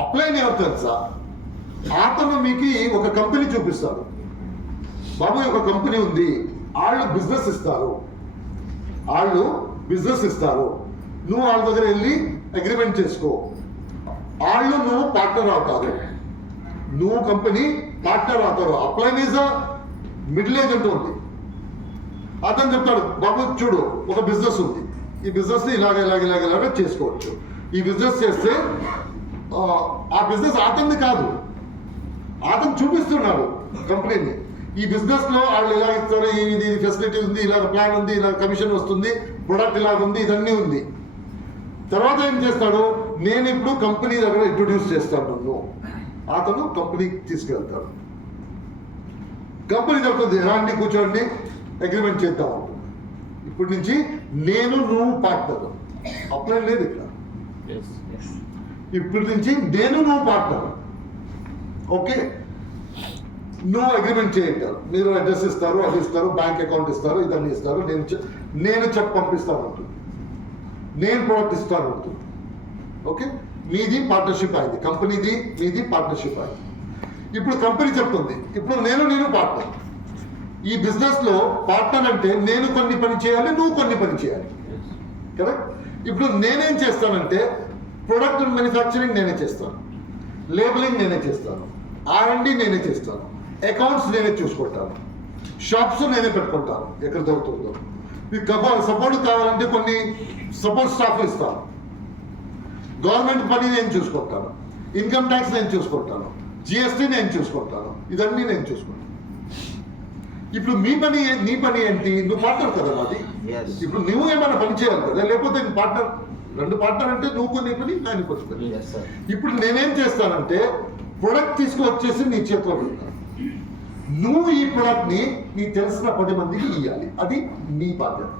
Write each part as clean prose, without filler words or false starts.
Upline ఎవరు తెలుసా? అతను మీకు ఒక కంపెనీ చూపిస్తాడు. బాబు ఒక కంపెనీ ఉంది, వాళ్ళు బిజినెస్ ఇస్తారు, నువ్వు వాళ్ళ దగ్గర వెళ్ళి అగ్రిమెంట్ చేసుకో, వాళ్ళు నువ్వు పార్ట్నర్ అవుతారు, నువ్వు కంపెనీ పార్ట్నర్ అవుతారు. అప్లైన్ ఈజ్ మిడిల్ ఏజెంట్ ఉంది. అతను చెప్తాడు, బాబు చూడు ఒక బిజినెస్ ఉంది, ఈ బిజినెస్ని ఇలాగ చేసుకోవచ్చు. ఈ బిజినెస్ చేస్తే ఆ బిజినెస్ అతన్ని కాదు, అతను చూపిస్తున్నాడు కంపెనీని. ఈ బిజినెస్ లో వాళ్ళు ఇలా ఇస్తారు, ఇది ఫెసిలిటీ ఉంది, ఇలా ప్లాన్ ఉంది, ఇలా కమిషన్ వస్తుంది, ప్రొడక్ట్ ఇలాగ ఉంది, ఇదన్నీ ఉంది. తర్వాత ఏం చేస్తాడు, నేను ఇప్పుడు కంపెనీ దగ్గర ఇంట్రొడ్యూస్ చేస్తాను నన్ను. అతను కంపెనీకి తీసుకెళ్తాడు. కంపెనీ చెప్తుంది, రాండి కూర్చోండి అగ్రిమెంట్ చేద్దాం. ఇప్పటి నుంచి నువ్వు పార్ట్నర్. అప్లై లేదు ఇక్కడ. ఇప్పటి నుంచి నువ్వు పార్ట్నర్. ఓకే, నువ్వు అగ్రిమెంట్ చేయంటారు, మీరు అడ్రస్ ఇస్తారు, అది ఇస్తారు, బ్యాంక్ అకౌంట్ ఇస్తారు, ఇదన్నీ ఇస్తారు, నేను చెక్ పంపిస్తాను అంటుంది, నేను ప్రోడక్ట్ ఇస్తాను అంటుంది. ఓకే, మీది పార్ట్నర్షిప్ అయింది, కంపెనీది మీది పార్ట్నర్షిప్ అయింది. ఇప్పుడు కంపెనీ చెప్తుంది, ఇప్పుడు నేను పార్ట్నర్. ఈ బిజినెస్ లో పార్ట్నర్ అంటే నేను కొన్ని పని చేయాలి, నువ్వు కొన్ని పని చేయాలి. కరెక్ట్. ఇప్పుడు నేనేం చేస్తానంటే ప్రొడక్ట్ మ్యానుఫ్యాక్చరింగ్ నేనే చేస్తాను, లేబులింగ్ నేనే చేస్తాను, R&D నేనే చేస్తాను, అకౌంట్స్ నేనే చూసుకుంటాను, షాప్స్ నేనే పెట్టుకుంటాను ఎక్కడ దొరుకుతుందో. మీకు సపోర్ట్ కావాలంటే కొన్ని సపోర్ట్ స్టాఫ్ ఇస్తాను, గవర్నమెంట్ పని నేను చూసుకుంటాను, ఇన్కమ్ ట్యాక్స్ నేను చూసుకుంటాను, GST నేను చూసుకుంటాను, ఇదన్నీ నేను చూసుకుంటాను. ఇప్పుడు నీ పని ఏంటి? నువ్వు పార్ట్నర్ కదా నాది. ఇప్పుడు నువ్వు ఏమైనా పని చేయాలి కదా, లేకపోతే పార్ట్నర్, రెండు పార్ట్నర్ అంటే నువ్వు కొన్ని పని నేను కొన్ని పని. ఇప్పుడు నేనేం చేస్తానంటే ప్రొడక్ట్ తీసుకువచ్చేసి నీ చేతిలో పెడతాను. నువ్వు ఈ ప్రొడక్ట్ ని నీకు తెలిసిన 10 మందికి ఇవ్వాలి, అది నీ బాధ్యత.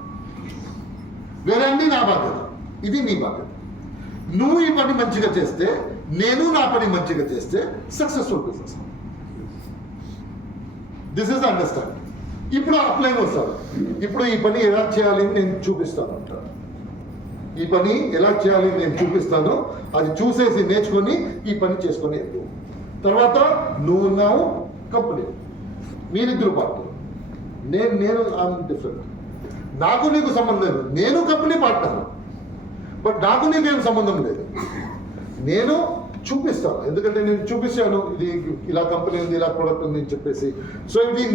వేరే అన్ని నా బాధ్యత, ఇది నీ బాధ్యత. నువ్వు ఈ పని మంచిగా చేస్తే, నేను నా పని మంచిగా చేస్తే successful business. This is understanding. ఇప్పుడు అప్లైన్ వస్తాడు, ఇప్పుడు ఈ పని ఎలా చేయాలి నేను చూపిస్తాను అంటారు. ఈ పని ఎలా చేయాలి నేను చూపిస్తాను, అది చూసేసి నేర్చుకొని ఈ పని చేసుకొని వెళ్ళు. తర్వాత నువ్వున్నావు, కంపెనీ, మీరిద్దరు పార్ట్నర్. నేను డిఫరెంట్, నాకు నీకు సంబంధం లేదు. నేను కంపెనీ పార్ట్నర్, బట్ నాకు నీకేం సంబంధం లేదు. నేను చూపిస్తాను, ఎందుకంటే నేను చూపించాను ఇది ఇలా కంపెనీ ఉంది, ఇలా ప్రొడక్ట్ ఉంది అని చెప్పేసి. సో ఇది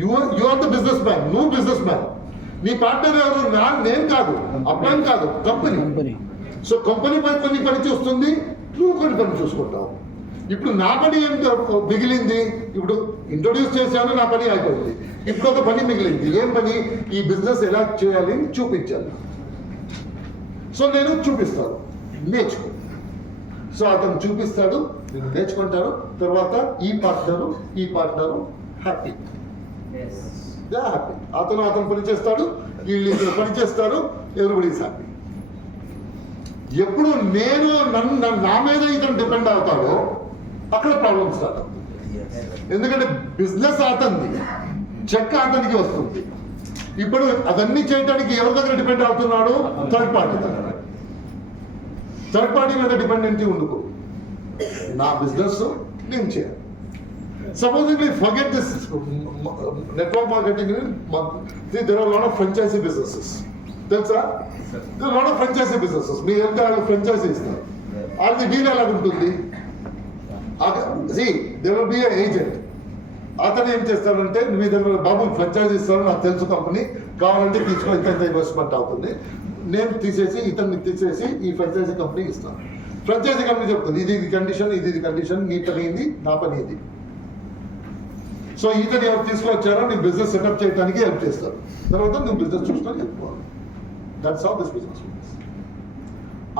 you are the businessman, నువ్వు బిజినెస్ మ్యాన్. నీ పార్ట్నర్ ఎవరు? నేను కాదు, అప్లైన్ కాదు, కంపెనీ. సో కంపెనీ కొన్ని పని చూస్తుంది, నువ్వు కొన్ని పని చూసుకుంటావు. ఇప్పుడు నా పని ఏంటో మిగిలింది, ఇప్పుడు ఇంట్రొడ్యూస్ చేశాను, నా పని అయిపోయింది. ఇప్పుడు ఒక పని మిగిలింది. ఏం పని? ఈ బిజినెస్ ఎలా చేయాలి చూపించాలి. సో నేను చూపిస్తాను, నేర్చుకో. సో అతను చూపిస్తాడు, నేను నేర్చుకుంటాను. తర్వాత ఈ పార్ట్నరు హ్యాపీ, హ్యాపీ. అతను పని చేస్తాడు, వీళ్ళు పని చేస్తారు, ఎవ్రీబడి ఈస్ హ్యాపీ. ఎప్పుడు నా మీద ఇతను డిపెండ్ అవుతాడో అక్కడ ప్రాబ్లమ్ స్టార్ట్ అవుతుంది. ఎందుకంటే బిజినెస్ అతనిది, చెక్ అతనికి వస్తుంది. ఇప్పుడు అదన్నీ చేయడానికి ఎవరి దగ్గర డిపెండ్ అవుతున్నాడు? థర్డ్ పార్టీ దగ్గర. థర్డ్ పార్టీ మీద డిపెండెన్సీ ఉండుకో. నా బిజినెస్ నేను చేయాలి. Supposedly forget this network marketing. See, there are a lot of franchisee businesses. తెలుసా? There are a lot of franchisee businesses. మీ ఎంత ఫ్రాంచైజీ ఇస్తారు, వాళ్ళది వీలు ఎలా ఉంటుంది? See, there will be an agent. అతను ఏం చేస్తాడంటే మీ దగ్గర బాబు ఫ్రాంచైజీ ఇస్తాను, నాకు తెలుసు కంపెనీ, కావాలంటే తీసుకో, ఇంత ఇన్వెస్ట్మెంట్ అవుతుంది, నేను ఇతన్ని తీసేసి ఈ ఫ్రాంచైజీ కంపెనీ ఇస్తాను. ఫ్రాంచైజీ కంపెనీ చెప్తుంది ఇది కండిషన్, ఇది కండిషన్, నీ పని ఇది, నా పని ఇది. సో ఇతను ఎవరు తీసుకొచ్చారో నీ బిజినెస్ సెటప్ చేయడానికి హెల్ప్ చేస్తారు. తర్వాత నువ్వు బిజినెస్ చూసుకొని చెప్పుకోవాలి. That's how this business works.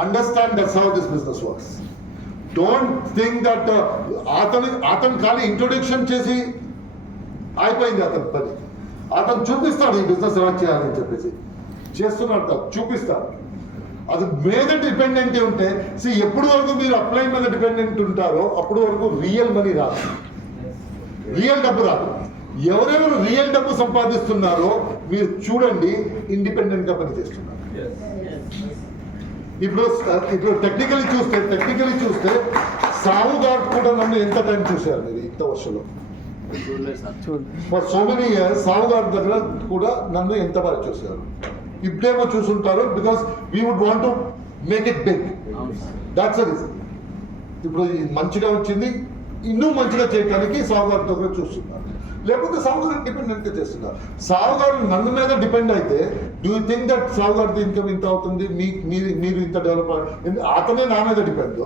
Understand that's how this business works. Don't think that అతను ఖాళీ ఇంట్రొడక్షన్ చేసి అయిపోయింది అతని పని. అతను చూపిస్తాడు ఈ బిజినెస్ ఎలా చేయాలని చెప్పేసి. చేస్తున్నాడు, చూపిస్తాడు. అది మీద డిపెండెంట్ ఉంటే ఎప్పుడు వరకు మీరు అప్లై మీద డిపెండెంట్ ఉంటారో అప్పుడు వరకు రియల్ మనీ రాదు, రియల్ డబ్బు రాదు. ఎవరెవరు రియల్ డబ్బు సంపాదిస్తున్నారో మీరు చూడండి, ఇండిపెండెంట్ గా పనిచేస్తున్నారు. ఇప్పుడు టెక్నికలీ చూస్తే సావు గారు కూడా నన్ను ఎంత టైం చూశారు మీరు ఇంత వర్షంలో ఫర్ సో మెనీ ఇయర్స్ సావు గారి దగ్గర కూడా నన్ను ఎంత బాగా చూశారు. ఇప్పుడేమో చూసుంటారు because we would want to make it big. That's reason. ఇప్పుడు ఇది మంచిగా వచ్చింది, ಇನ್ನೂ మంచిగా చేయడానికి సావు గారి దగ్గర చూస్తున్నారు. లేకపోతే సావు గారు డిపెండెంట్గా చేస్తున్నారు. సావు గారు నన్ను మీద డిపెండ్ అయితే డూ యూ థింక్ దట్ సావు గారి ఇన్కమ్ ఇంత అవుతుంది, మీరు ఇంత డెవలప్, అతనే నా మీద డిపెండ్.